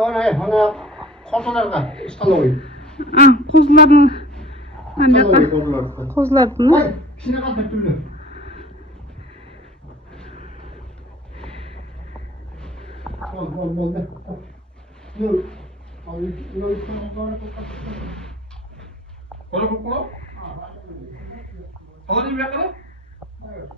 Ona kozularga ıskalayın. Ah, kuzularını Iskalayın kozularga. kozladın mı? Ay, içine kaldır türlü. Bol. Yürü. Abi, yürü. Kola? Kola değil mi yakala? Evet.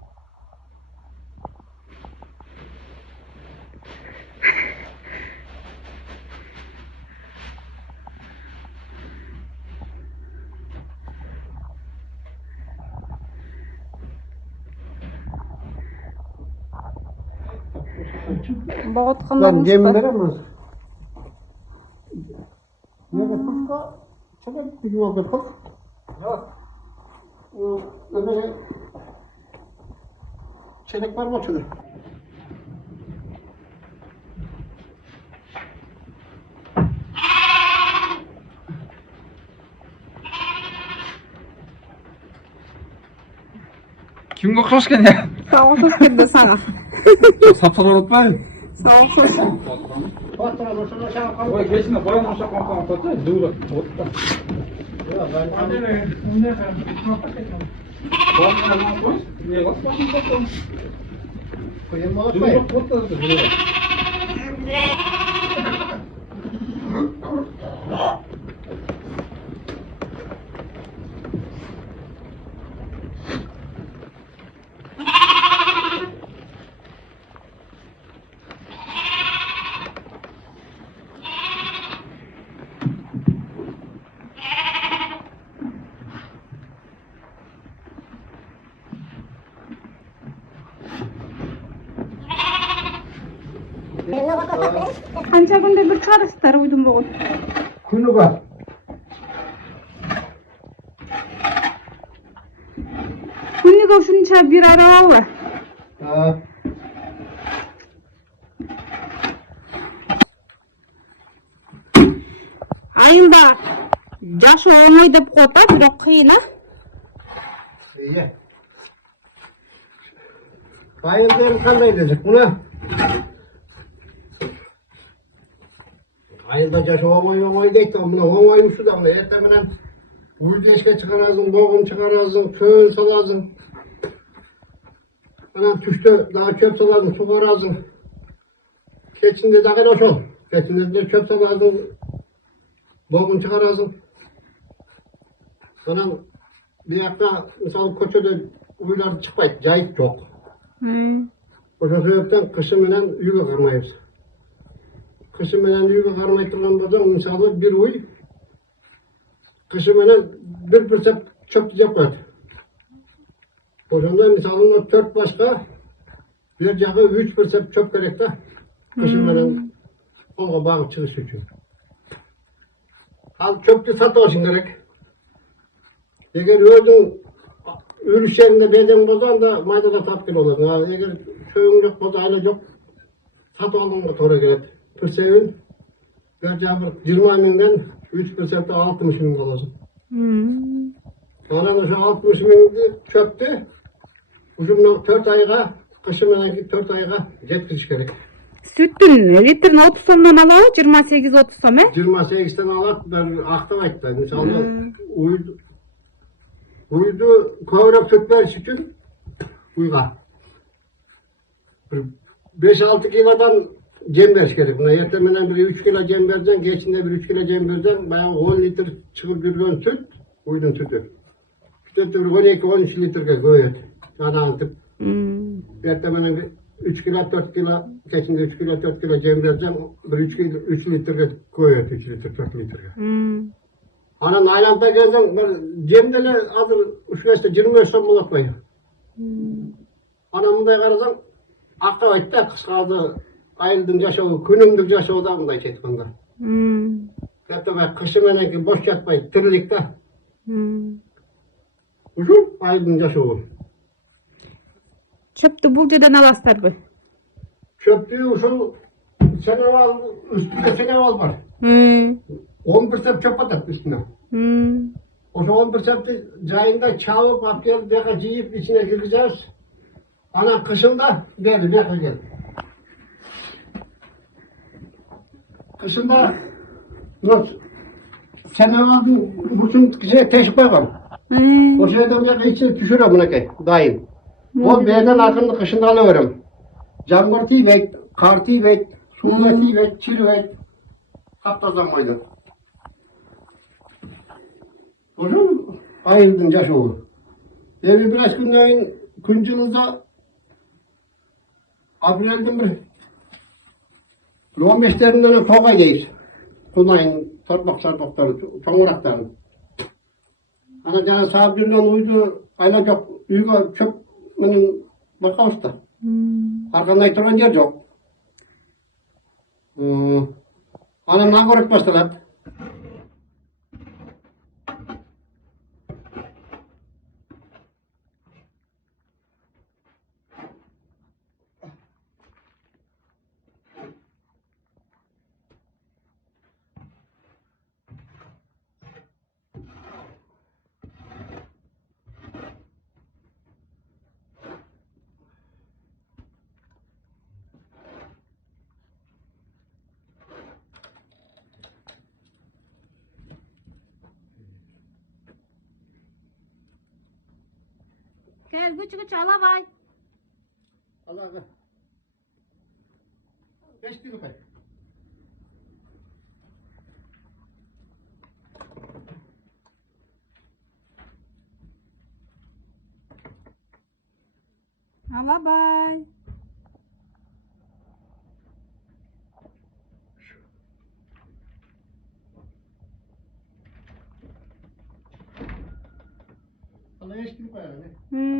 Bağıtkanlar Ben cem usta. veremez. Nerede fıska? Çabuk bir yolda fısk. Yok. Öbürü çelik var mı açılır? Kim koklaşken ya? Sağ ol söz geldi sana. Sapsal unutmayın. Sağ ol söz. Batıra boşuna aşağı kalır. Oy geçin bayan uşak konuşan patı. Dur. Ya ben Hadi be. Ondan sonra. Niye bakıyorsun? koyayım unutmayın. Qancha kunda bir chiqarasizlar uydum bugün. Kunu var. Kuniga shuncha bir arava. Ha. Ayında jash o'ng'oy deb qo'ydi, biroq qiyin a. İyi. Bayıldım kanday dedik buna. Ayılda caşı omoy deyip de buna omoymuş şu da buna. Erteminen uygeçke çıkarazın, boğun çıkarazın, köğün salazın. Bana tüşte daha çöp salazın, su korazın. Keçinde de hoş ol. Keçinde de çöp salazın, boğun çıkarazın. Bana bir yakta misal koçada uylar çıkmayıp, cahit yok. O sebepten kışın menen үйгө кармайбыз. Kışın menen үйгө кармай турган болсоң, мисалы bir uy kışın menen bir pırsep çöptü жеп коет. Ошондо мисалы 4 başka bir жагы 3 pırsep çöp керек да. Kışın menen колго багып чыгыш үчүн. Al çöptü сатып керек. Eğer özüň ürüş yerinde beden bolsan da maydada satkın olur. Eğer köyün yok bolsa ayla yok. Satып alınga to'g'ri keladi. Pırsevin bir jabir 20 mingden 3 pırsepte 60 ming alasın. Ondan şu 60 mingni çöptü. Uşundan 4 ayga, kışın menenki 4 ayga jetkiriş gerek. Sütün litrini 30 so'mdan aladi, 28-30 so'm a? 28'den alat ben aktım aytdı. Misalda uydu kövrek süt veriş için uyga. 5-6 kilodan cem veriş gerek. Buna ertemenen bir 3 kilo cem vereceksin, geçinde bir 3 kilo cem vereceksin. Bayağı 10 litre çıkıp yürüyen süt, uydun sütü. İşte 12-13 litre koyuyor. Sana tıp. Ertemenen bir 3 kilo 4 kilo, geçinde 3 kilo 4 kilo cem vereceksin. Bir 3 litre koyuyor, 3 litre 4 litre. Anan aylanda gelsen bir cemdele hazır uşkaçta 25 son bulatmayı. Ana bunday karasan akta aytta kıskadı ayıldın yaşağı, günümdük yaşağı da bunday çetkanda. Hatta ben kışı menenki boş yatmayı tirilik de. Uşun ayıldın yaşağı. Çöptü bu yerden alasızlar bu. Çöptüğü uşun seneval, üstünde seneval var. 11 sep çöp atar üstüne. O şu 11 septi cayında çağıp apyel beka ciyip içine gireceğiz. Ana kışında geldi beka geldi. kışında nasıl sen aldın bütün şey teşvik koyalım. O şeyden bir içine düşürüyor bunu ki daim. O beyden akını kışında alıyorum. Cambar tiyvek, kar tiyvek, suyla tiyvek, çirvek. Kaptazdan koydum. Uzun ayırdım yaş oğlu. Evi biraz günlerin küncünüzde Abirel'den bir 15'lerinden toga gelir. Kunayın sarpakları, çoğurakları. Ana canı sabirden uydu, ayla çok, uyga çöp benim bakavuşta. Arkanda duran yer yok. Ana nagoruk başladı. Gel küçük çala bay. Allah'a. 5 kilo kay. Ala bay. Allah 5 kilo kay. Hmm.